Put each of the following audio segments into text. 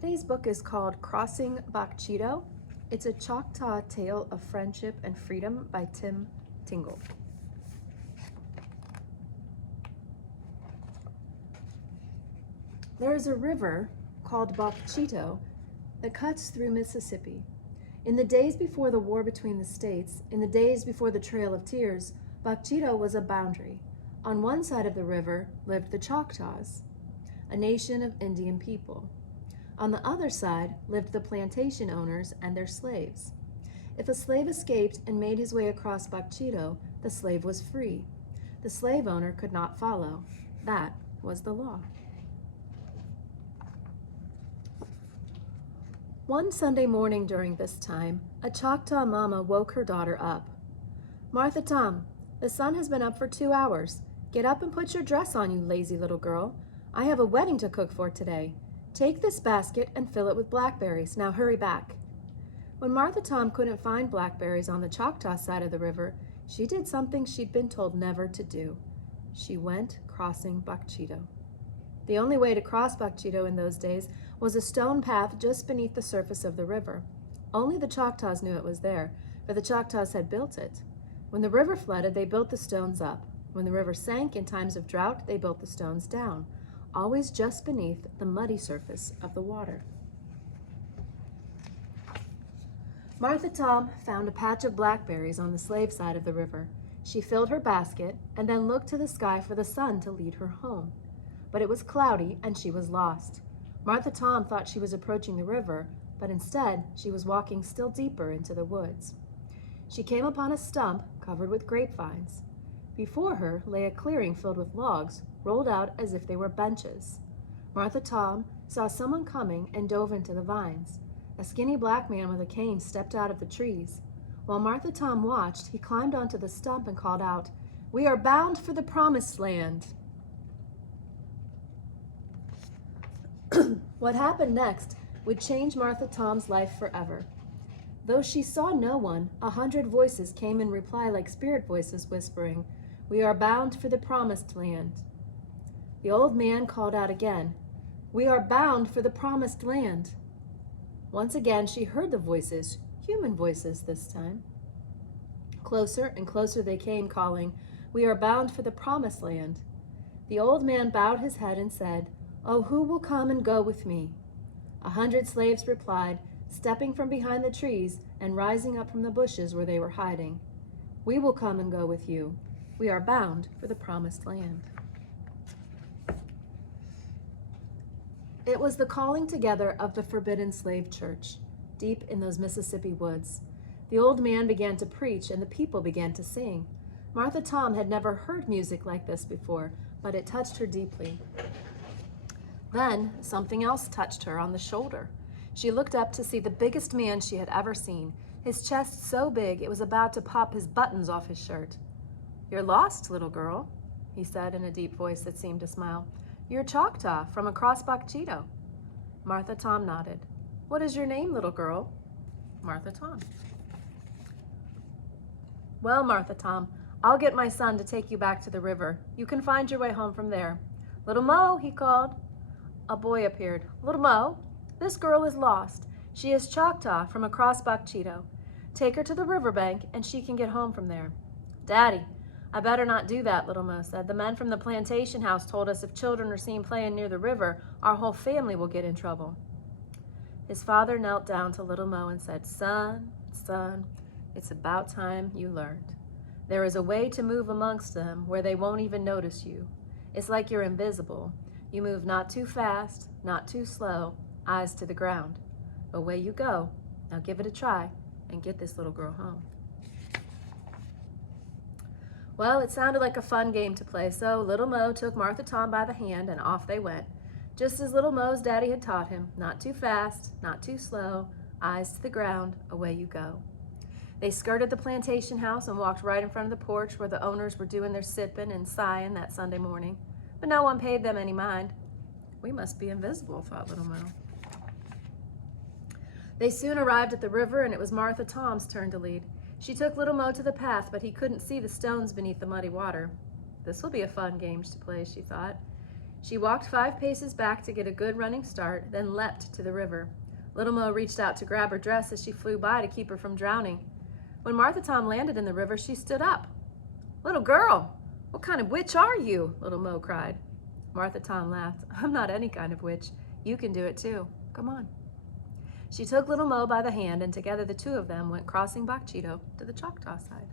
Today's book is called Crossing Bachito. It's a Choctaw tale of friendship and freedom by Tim Tingle. There is a river called Bachito that cuts through Mississippi. In the days before the war between the states, in the days before the Trail of Tears, Bachito was a boundary. On one side of the river lived the Choctaws, a nation of Indian people. On the other side lived the plantation owners and their slaves. If a slave escaped and made his way across Bachito, the slave was free. The slave owner could not follow. That was the law. One Sunday morning during this time, a Choctaw mama woke her daughter up. "Martha Tom, the sun has been up for 2 hours. Get up and put your dress on, you lazy little girl. I have a wedding to cook for today. Take this basket and fill it with blackberries. Now hurry back." When Martha Tom couldn't find blackberries on the Choctaw side of the river, she did something she'd been told never to do. She went crossing Bachito. The only way to cross Bachito in those days was a stone path just beneath the surface of the river. Only the Choctaws knew it was there, for the Choctaws had built it. When the river flooded, they built the stones up. When the river sank in times of drought, they built the stones down, always just beneath the muddy surface of the water. Martha Tom found a patch of blackberries on the slave side of the river. She filled her basket and then looked to the sky for the sun to lead her home. But it was cloudy and she was lost. Martha Tom thought she was approaching the river, but instead she was walking still deeper into the woods. She came upon a stump covered with grapevines. Before her lay a clearing filled with logs, rolled out as if they were benches. Martha Tom saw someone coming and dove into the vines. A skinny black man with a cane stepped out of the trees. While Martha Tom watched, he climbed onto the stump and called out, "We are bound for the promised land." What happened next would change Martha Tom's life forever. Though she saw no one, 100 voices came in reply like spirit voices whispering, "We are bound for the promised land." The old man called out again, "We are bound for the promised land." Once again she heard the voices, human voices this time. Closer and closer they came, calling, "We are bound for the promised land." The old man bowed his head and said, "Oh, who will come and go with me?" 100 slaves replied, stepping from behind the trees and rising up from the bushes where they were hiding. "We will come and go with you. We are bound for the promised land." It was the calling together of the forbidden slave church, deep in those Mississippi woods. The old man began to preach and the people began to sing. Martha Tom had never heard music like this before, but it touched her deeply. Then something else touched her on the shoulder. She looked up to see the biggest man she had ever seen, his chest so big it was about to pop his buttons off his shirt. "You're lost, little girl," he said in a deep voice that seemed to smile. "You're Choctaw from across Bachito." Martha Tom nodded. "What is your name, little girl?" "Martha Tom." "Well, Martha Tom, I'll get my son to take you back to the river. You can find your way home from there." "Little Mo," he called. A boy appeared. "Little Mo, this girl is lost. She is Choctaw from across Bachito. Take her to the riverbank and she can get home from there." "Daddy, I better not do that," Little Mo said. "The men from the plantation house told us if children are seen playing near the river, our whole family will get in trouble." His father knelt down to Little Mo and said, "Son, son, it's about time you learned. There is a way to move amongst them where they won't even notice you. It's like you're invisible. You move not too fast, not too slow, eyes to the ground. Away you go. Now give it a try and get this little girl home." Well, it sounded like a fun game to play, so Little Mo took Martha Tom by the hand and off they went, just as Little Mo's daddy had taught him, not too fast, not too slow, eyes to the ground, away you go. They skirted the plantation house and walked right in front of the porch where the owners were doing their sipping and sighing that Sunday morning, but no one paid them any mind. "We must be invisible," thought Little Mo. They soon arrived at the river and it was Martha Tom's turn to lead. She took Little Mo to the path, but he couldn't see the stones beneath the muddy water. "This will be a fun game to play," she thought. She walked 5 paces back to get a good running start, then leapt to the river. Little Mo reached out to grab her dress as she flew by to keep her from drowning. When Martha Tom landed in the river, she stood up. "Little girl, what kind of witch are you?" Little Mo cried. Martha Tom laughed. "I'm not any kind of witch. You can do it too. Come on." She took Little Mo by the hand, and together the two of them went crossing Bachito to the Choctaw side.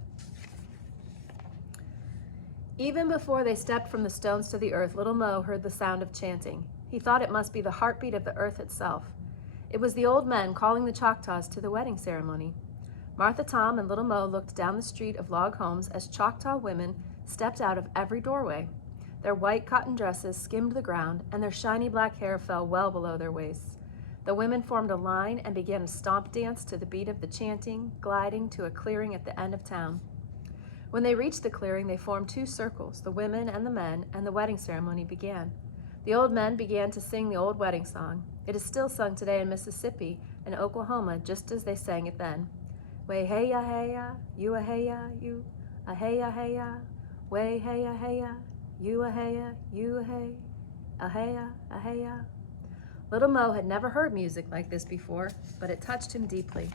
Even before they stepped from the stones to the earth, Little Mo heard the sound of chanting. He thought it must be the heartbeat of the earth itself. It was the old men calling the Choctaws to the wedding ceremony. Martha Tom and Little Mo looked down the street of log homes as Choctaw women stepped out of every doorway. Their white cotton dresses skimmed the ground, and their shiny black hair fell well below their waists. The women formed a line and began a stomp dance to the beat of the chanting, gliding to a clearing at the end of town. When they reached the clearing, they formed 2 circles, the women and the men, and the wedding ceremony began. The old men began to sing the old wedding song. It is still sung today in Mississippi and Oklahoma, just as they sang it then. Way hey ya hey ya, you a hey ya, you a hey ya hey ya, way hey ya hey ya, you a hey ya, you a hey ya, a hey ya. Little Mo had never heard music like this before, but it touched him deeply.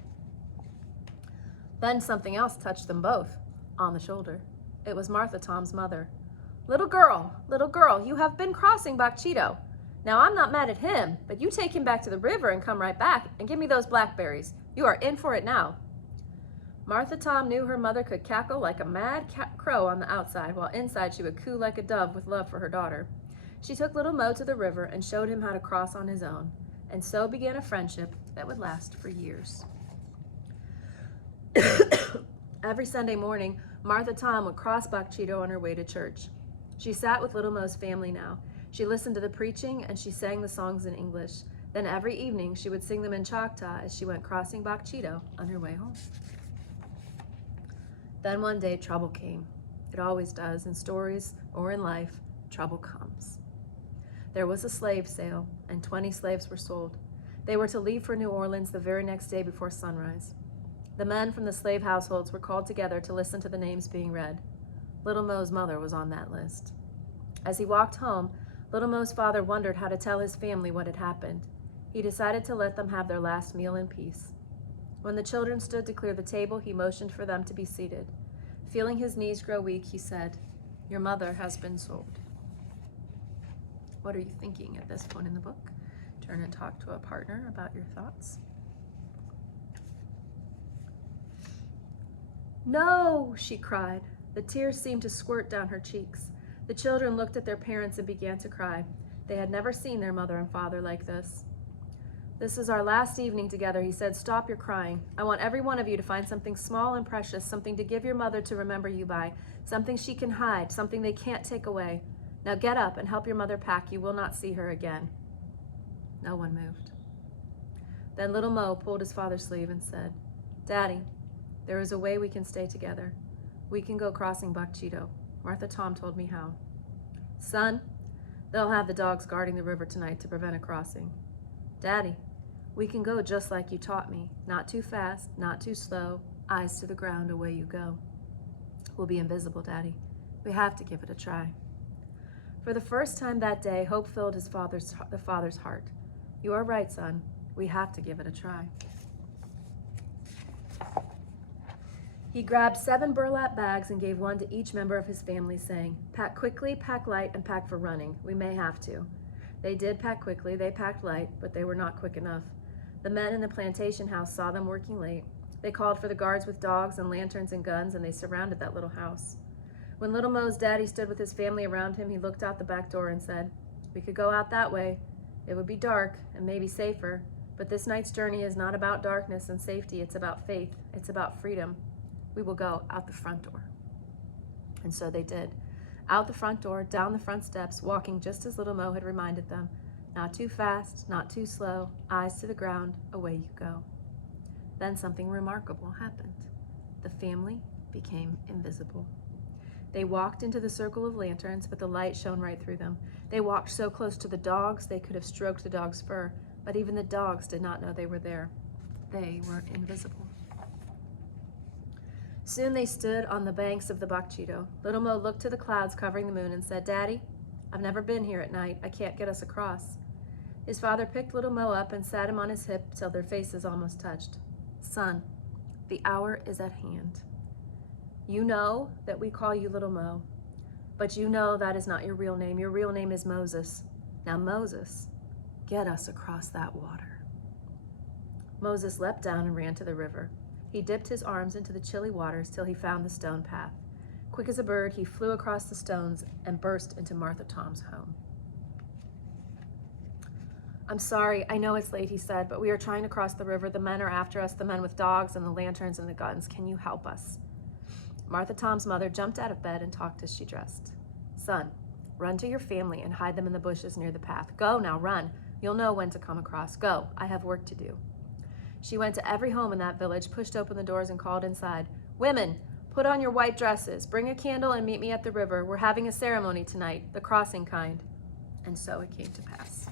Then something else touched them both, on the shoulder. It was Martha Tom's mother. Little girl, you have been crossing Bachito. Now I'm not mad at him, but you take him back to the river and come right back and give me those blackberries. You are in for it now." Martha Tom knew her mother could cackle like a mad crow on the outside, while inside she would coo like a dove with love for her daughter. She took Little Mo to the river and showed him how to cross on his own, and so began a friendship that would last for years. Every Sunday morning, Martha Tom would cross Bachito on her way to church. She sat with Little Mo's family now. She listened to the preaching and she sang the songs in English. Then every evening she would sing them in Choctaw as she went crossing Bachito on her way home. Then one day trouble came. It always does, in stories or in life, trouble comes. There was a slave sale and 20 slaves were sold. They were to leave for New Orleans the very next day before sunrise. The men from the slave households were called together to listen to the names being read. Little Mo's mother was on that list. As he walked home, Little Mo's father wondered how to tell his family what had happened. He decided to let them have their last meal in peace. When the children stood to clear the table, he motioned for them to be seated. Feeling his knees grow weak, he said, "Your mother has been sold." What are you thinking at this point in the book? Turn and talk to a partner about your thoughts. "No," she cried. The tears seemed to squirt down her cheeks. The children looked at their parents and began to cry. They had never seen their mother and father like this. "This is our last evening together," he said. "Stop your crying. I want every one of you to find something small and precious, something to give your mother to remember you by, something she can hide, something they can't take away. Now get up and help your mother pack. You will not see her again." No one moved. Then Little Mo pulled his father's sleeve and said, "Daddy, there is a way we can stay together. We can go crossing Bachito. Martha Tom told me how." "Son, they'll have the dogs guarding the river tonight to prevent a crossing." "Daddy, we can go just like you taught me. Not too fast, not too slow. Eyes to the ground, away you go." "We'll be invisible, Daddy. We have to give it a try." For the first time that day, hope filled the father's heart. "You are right, son. We have to give it a try." He grabbed 7 burlap bags and gave one to each member of his family, saying, "Pack quickly, pack light, and pack for running. We may have to." They did pack quickly, they packed light, but they were not quick enough. The men in the plantation house saw them working late. They called for the guards with dogs and lanterns and guns, and they surrounded that little house. When Little Mo's daddy stood with his family around him, he looked out the back door and said, "We could go out that way. It would be dark and maybe safer, but this night's journey is not about darkness and safety. It's about faith. It's about freedom. We will go out the front door." And so they did. Out the front door, down the front steps, walking just as Little Mo had reminded them. Not too fast, not too slow, eyes to the ground, away you go. Then something remarkable happened. The family became invisible. They walked into the circle of lanterns, but the light shone right through them. They walked so close to the dogs, they could have stroked the dog's fur, but even the dogs did not know they were there. They were invisible. Soon they stood on the banks of the Bachito. Little Mo looked to the clouds covering the moon and said, "Daddy, I've never been here at night. I can't get us across." His father picked little Mo up and sat him on his hip till their faces almost touched. "Son, the hour is at hand. You know that we call you little Mo, but you know that is not your real name. Your real name is Moses. Now, Moses, get us across that water." Moses leapt down and ran to the river. He dipped his arms into the chilly waters till he found the stone path. Quick as a bird, he flew across the stones and burst into Martha Tom's home. "I'm sorry, I know it's late," he said, "but we are trying to cross the river. The men are after us, the men with dogs and the lanterns and the guns. Can you help us?" Martha Tom's mother jumped out of bed and talked as she dressed. "Son, run to your family and hide them in the bushes near the path. Go now, run. You'll know when to come across. Go, I have work to do." She went to every home in that village, pushed open the doors, and called inside, "Women, put on your white dresses. Bring a candle and meet me at the river. We're having a ceremony tonight, the crossing kind." And so it came to pass.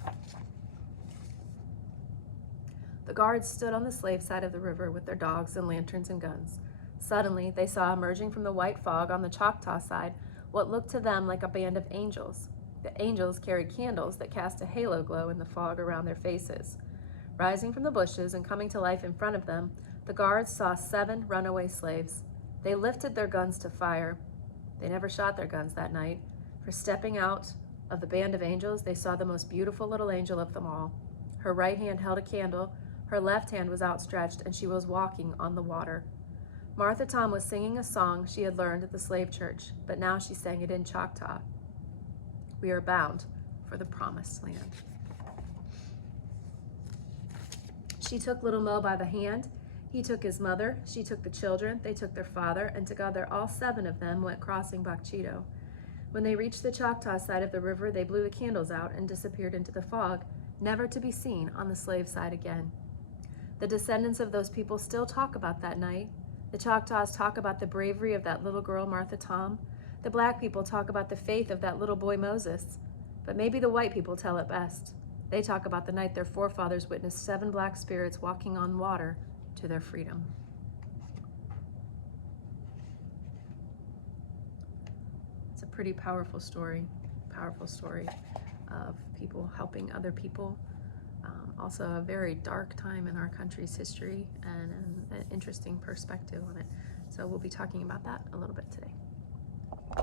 The guards stood on the slave side of the river with their dogs and lanterns and guns. Suddenly, they saw emerging from the white fog on the Choctaw side what looked to them like a band of angels. The angels carried candles that cast a halo glow in the fog around their faces. Rising from the bushes and coming to life in front of them, the guards saw 7 runaway slaves. They lifted their guns to fire. They never shot their guns that night, for stepping out of the band of angels, they saw the most beautiful little angel of them all. Her right hand held a candle, her left hand was outstretched, and she was walking on the water. Martha Tom was singing a song she had learned at the slave church, but now she sang it in Choctaw. "We are bound for the promised land." She took little Mo by the hand. He took his mother. She took the children. They took their father, and together all 7 of them went crossing Bakchito. When they reached the Choctaw side of the river, they blew the candles out and disappeared into the fog, never to be seen on the slave side again. The descendants of those people still talk about that night. The Choctaws talk about the bravery of that little girl, Martha Tom. The black people talk about the faith of that little boy, Moses. But maybe the white people tell it best. They talk about the night their forefathers witnessed 7 black spirits walking on water to their freedom. It's a pretty powerful story of people helping other people. Also a very dark time in our country's history and an interesting perspective on it. So we'll be talking about that a little bit today.